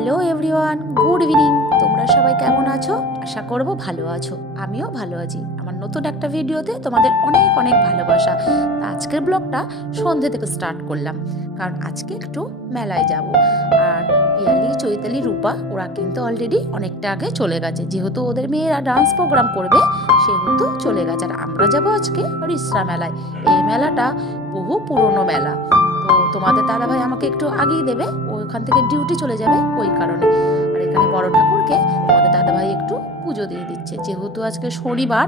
Hello everyone, good evening. তোমরা সবাই কেমন আছো? আশা করব ভালো আছো। আমিও ভালো আছি। আমার নতুন একটা ভিডিওতে তোমাদের অনেক অনেক ভালোবাসা। আজকের ব্লগটা সন্ধ্যে থেকে স্টার্ট করলাম, কারণ আজকে একটু মেলায় যাব। আর পিয়ালি, চৈতালি, রূপা ওরা কিন্তু অলরেডি অনেকটা আগে চলে গেছে, যেহেতু ওদের মেয়েরা ডান্স প্রোগ্রাম করবে সেহেতু চলে গেছে। আর আমরা যাবো আজকে রিসরা মেলায়। এই মেলাটা বহু পুরনো মেলা, তো তোমাদের দাদাভাই আমাকে একটু আগেই দেবে, ওখান থেকে ডিউটি চলে যাবে ওই কারণে। আর এখানে বড় ঠাকুরকে তোমাদের দাদাভাই একটু পুজো দিয়ে দিচ্ছে, যেহেতু আজকে শনিবার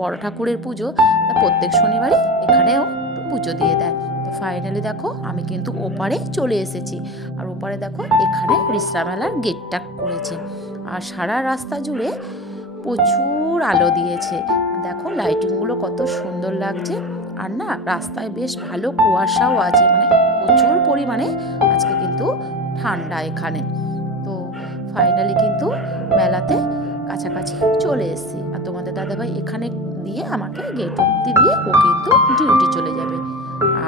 বড় ঠাকুরের পুজো, তা প্রত্যেক শনিবারই এখানেও একটু পুজো দিয়ে দেয়। তো ফাইনালি দেখো আমি কিন্তু ওপারে চলে এসেছি। আর ওপারে দেখো এখানে রিসরা মেলার গেটটা করেছে, আর সারা রাস্তা জুড়ে প্রচুর আলো দিয়েছে। দেখো লাইটিংগুলো কত সুন্দর লাগছে। আর না, রাস্তায় বেশ ভালো কুয়াশাও আছে, মানে প্রচুর পরিমাণে আজকে কিন্তু ঠান্ডা এখানে। তো ফাইনালি কিন্তু মেলাতে কাছাকাছি চলে এসেছি। আর তোমাদের দাদাভাই এখানে দিয়ে আমাকে গেট অব্দি দিয়ে ও কিন্তু ডিউটি চলে যাবে।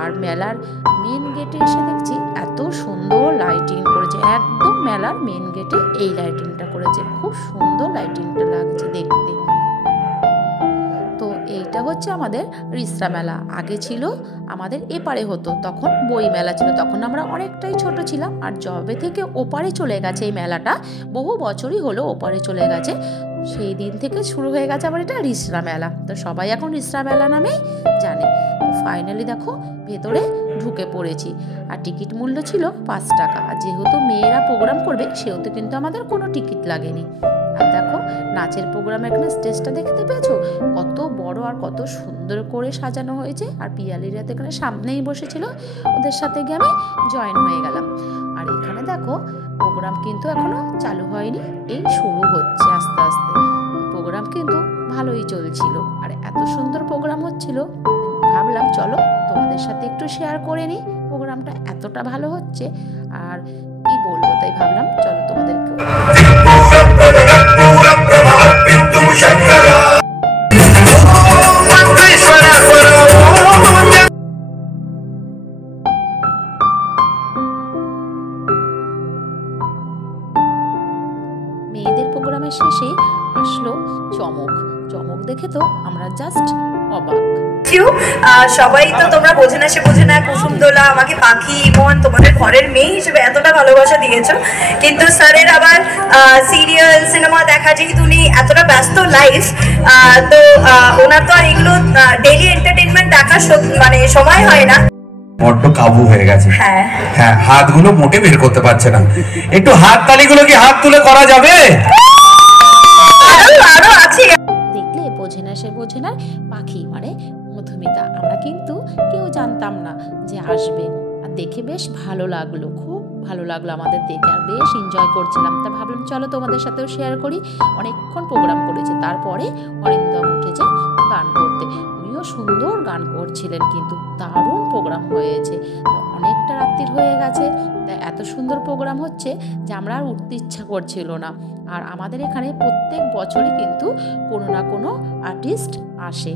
আর মেলার মেন গেটে এসে দেখছি এত সুন্দর লাইটিং করেছে, একদম মেলার মেন গেটে এই লাইটিংটা করেছে, খুব সুন্দর লাইটিংটা লাগছে দেখতে। তো এইটা হচ্ছে আমাদের রিসরা মেলা। আগে ছিল আমাদের এপারে হতো, তখন বই মেলা ছিল, তখন আমরা অনেকটাই ছোট ছিলাম। আর যবে থেকে ওপারে চলে গেছে এই মেলাটা, বহু বছরই হলো ওপারে চলে গেছে, সেই দিন থেকে শুরু হয়ে গেছে আবার এটা রিসরা মেলা। তো সবাই এখন রিসরা মেলা নামেই জানে। তো ফাইনালি দেখো ভেতরে ঢুকে পড়েছি। আর টিকিট মূল্য ছিল 5 টাকা। আর যেহেতু মেয়েরা প্রোগ্রাম করবে সেহেতু কিন্তু আমাদের কোনো টিকিট লাগেনি। আর দেখো নাচের প্রোগ্রাম, এখানে স্টেজটা দেখতে পেয়েছো কত বড় আর কত সুন্দর করে সাজানো হয়েছে। আর পিয়ালিরা তো এখানে সামনেই বসেছিল, ওদের সাথে গিয়ে আমি জয়েন হয়ে গেলাম। আর এখানে দেখো প্রোগ্রাম কিন্তু এখনো চালু হয়নি, এই শুরু হচ্ছে আস্তে আস্তে। প্রোগ্রাম কিন্তু ভালোই চলছিল, আর এত সুন্দর প্রোগ্রাম হচ্ছিল, ভাবলাম চলো তোমাদের সাথে একটু শেয়ার করে নিই। প্রোগ্রামটা এতটা ভালো হচ্ছে আর কি বলবো, তাই ভাবলাম চলো তোমাদেরকে। মেয়েদের প্রোগ্রামের শেষে আসলো চমক। চমক দেখে তো আমরা জাস্ট অবাক। সবাই তো তোমরা বোঝে না সে বোঝে না, কুসুম দোলা আমাকে পাখি, ইমন তোমাদের ঘরের মেয়ে হিসেবে এতটা ভালোবাসা দিয়েছো। কিন্তু স্যারের আবার সিরিয়াল সিনেমা দেখা, যেহেতু উনি এতটা ব্যস্ত লাইফ, তো ওনার তো আর এগুলো ডেইলি এন্টারটেনমেন্ট দেখার মানে সময় হয় না। বড্ড কাবু হয়ে গেছে। হ্যাঁ হ্যাঁ, হাতগুলো মোটে বের করতে পারছে না। একটু হাত তালিগুলো কি হাত তুলে করা যাবে? আরো আছে। দেখলে বোঝে না সে বোঝে না পাখি মানে মধুমিতা, আমরা কিন্তু কেউ জানতাম না যে আসবে। আর দেখে বেশ ভালো লাগলো, খুব ভালো লাগলো আমাদের দেখে, আর বেশ এনজয় করছিলাম। তা ভাবলাম চলো তোমাদের সাথেও শেয়ার করি। অনেকক্ষণ প্রোগ্রাম করেছে, তারপরে অরিন্দম উঠেছে গান করতে। উনিও সুন্দর গান করছিলেন, কিন্তু দারুণ প্রোগ্রাম হয়েছে। অনেকটা রাত্রির হয়ে গেছে, তাই এত সুন্দর প্রোগ্রাম হচ্ছে যে আমরা আর উঠতে ইচ্ছা করছিল না। আর আমাদের এখানে প্রত্যেক বছরই কিন্তু কোনো না কোনো আর্টিস্ট আসে,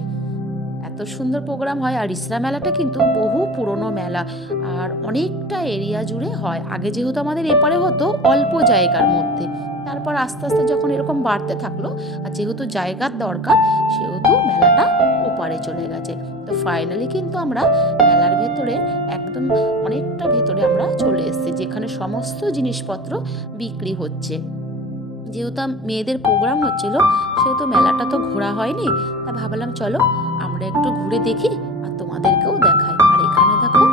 এত সুন্দর প্রোগ্রাম হয়। আর রিসরা মেলাটা কিন্তু বহু পুরনো মেলা, আর অনেকটা এরিয়া জুড়ে হয়। আগে যেহেতু আমাদের এপারে হতো অল্প জায়গার মধ্যে, তারপর আস্তে আস্তে যখন এরকম বাড়তে থাকলো, আর যেহেতু জায়গার দরকার সেহেতু মেলাটা ওপারে চলে গেছে। তো ফাইনালি কিন্তু আমরা মেলার ভেতরে একদম অনেকটা ভেতরে আমরা চলে এসেছি, যেখানে সমস্ত জিনিসপত্র বিক্রি হচ্ছে। যেহেতু মেয়েদের প্রোগ্রাম হচ্ছিল সেহেতু মেলাটা তো ঘোরা হয়নি, তা ভাবলাম চলো আমরা একটু ঘুরে দেখি আর তোমাদেরকেও দেখাই। আর এখানে দেখো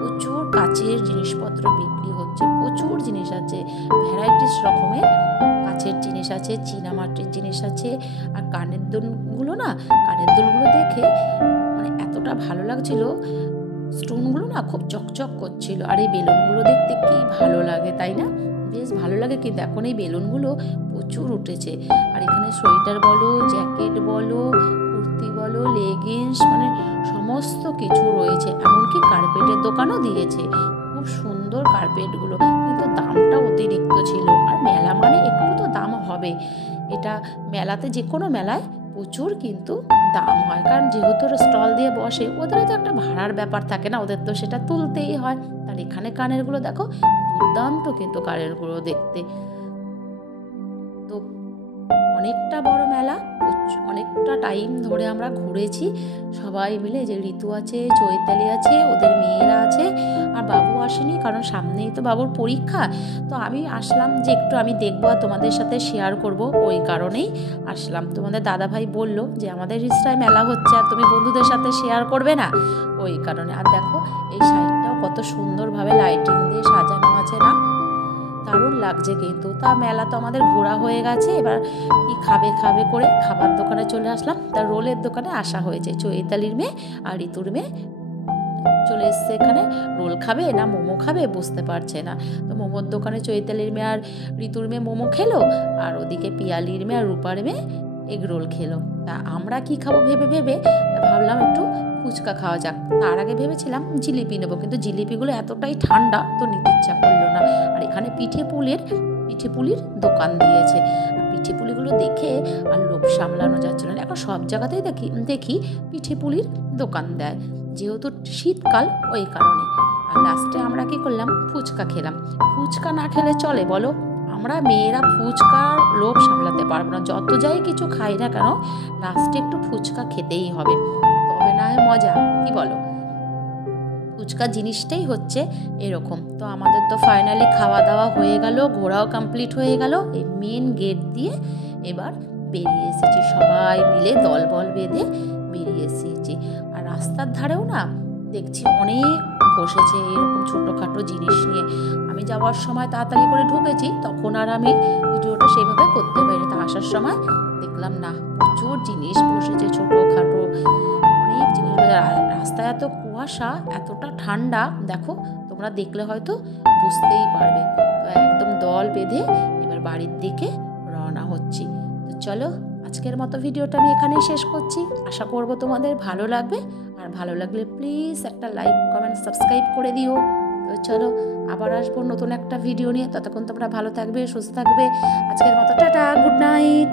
প্রচুর কাচের জিনিসপত্র বিক্রি হচ্ছে, প্রচুর জিনিস আছে, ভ্যারাইটিস রকমের কাচের জিনিস আছে, চীনামাটির জিনিস আছে। আর কানের দুলগুলো না, কানের দুলগুলো দেখে মানে এতটা ভালো লাগছিল, স্টোনগুলো না খুব চকচক করছিল। আর এই বেলুনগুলো দেখতে কি ভালো লাগে, তাই না? বেশ ভালো লাগে। কিন্তু এখন এই বেলুনগুলো প্রচুর উঠেছে। আর এখানে সোয়েটার বলো, জ্যাকেট বলো, কুর্তি বলো, লেগিংস, মানে সমস্ত কিছু রয়েছে। এমনকি কার্পেটের দোকানও দিয়েছে, খুব সুন্দর কার্পেটগুলো, কিন্তু দামটা অতিরিক্ত ছিল। আর মেলা মানে একটু তো দাম হবে, এটা মেলাতে যে কোনো মেলায় প্রচুর কিন্তু দাম হয়, কারণ যেহেতু স্টল দিয়ে বসে ওদের তো একটা ভাড়ার ব্যাপার থাকে না, ওদের তো সেটা তুলতেই হয়। আর এখানে কানেরগুলো দেখো দুর্দান্ত কিন্তু কানেরগুলো দেখতে। তো অনেকটা বড় মেলা, অনেকটা টাইম ধরে আমরা ঘুরেছি সবাই মিলে। যে ঋতু আছে, চৈতালি আছে, ওদের মেয়েরা আছে, আর বাবু আসেনি কারণ সামনেই তো বাবুর পরীক্ষা। তো আমি আসলাম যে একটু আমি দেখবো আর তোমাদের সাথে শেয়ার করব, ওই কারণেই আসলাম। তোমাদের দাদাভাই বলল যে আমাদের রিস্টায় মেলা হচ্ছে আর তুমি বন্ধুদের সাথে শেয়ার করবে না, ওই কারণে। আর দেখো এই সাইডটাও কত সুন্দরভাবে লাইটিং দিয়ে সাজানো আছে না, দারুণ লাগছে কিন্তু। তা মেলা তো আমাদের ঘোরা হয়ে গেছে, এবার কি খাবে করে খাবার দোকানে চলে আসলাম। তার রোলের দোকানে আসা হয়েছে, চৈতালির মেয়ে আর ঋতুর মেয়ে চলে এসছে এখানে। রোল খাবে না মোমো খাবে বুঝতে পারছে না। তো মোমোর দোকানে চৈতালির মেয়ে আর ঋতুর মেয়ে মোমো খেলো, আর ওদিকে পিয়ালির মেয়ে আর রূপার মেয়ে এগ রোল খেলো। তা আমরা কি খাবো ভেবে ভাবলাম একটু ফুচকা খাওয়া যাক। তার আগে ভেবেছিলাম জিলিপি নেবো, কিন্তু জিলিপিগুলো এতটাই ঠান্ডা তো নিতে ইচ্ছা করলো না। আর এখানে পিঠে পুলির দোকান দিয়েছে, আর পিঠে পুলিগুলো দেখে আর লোভ সামলানো যাচ্ছিল না। এখন সব জায়গাতেই দেখি পিঠে পুলির দোকান দেয়, যেহেতু শীতকাল ওই কারণে। আর লাস্টে আমরা কি করলাম, ফুচকা খেলাম। ফুচকা না খেলে চলে বলো? আমরা মেয়েরা ফুচকার লোভ সামলাতে পারবো না, যত যাই কিছু খাই না কেন লাস্টে একটু ফুচকা খেতেই হবে, তবে না হয় মজা, কি বলো? ফুচকা জিনিসটাই হচ্ছে এরকম। তো আমাদের তো ফাইনালি খাওয়া দাওয়া হয়ে গেল, ঘোরাও কমপ্লিট হয়ে গেল। এই মেন গেট দিয়ে এবার বেরিয়ে এসেছি, সবাই মিলে দলবল বেঁধে বেরিয়ে এসেছি। আর রাস্তার ধারেও না দেখছি অনেক বসেছে এরকম ছোটোখাটো জিনিস নিয়ে। আমি যাওয়ার সময় তাড়াতাড়ি করে ঢুকেছি, তখন আর আমি ভিডিওটা সেভাবে করতে পারিনি। তা আসার সময় দেখলাম না প্রচুর জিনিস বসেছে, ছোটোখাটো অনেক জিনিস। রাস্তায় এত কুয়াশা, এতটা ঠান্ডা, দেখো তোমরা দেখলে হয়তো বুঝতেই পারবে। তো একদম দল বেঁধে এবার বাড়ির দিকে রওনা হচ্ছি। তো চলো আজকের মতো ভিডিওটা আমি এখানেই শেষ করছি। আশা করব তোমাদের ভালো লাগবে, আর ভালো লাগলে প্লিজ একটা লাইক কমেন্ট সাবস্ক্রাইব করে দিও। তো চলো আবার আসবো নতুন একটা ভিডিও নিয়ে, ততক্ষণ তোমরা ভালো থাকবে, সুস্থ থাকবে। আজকের মতো টাটা, গুড নাইট।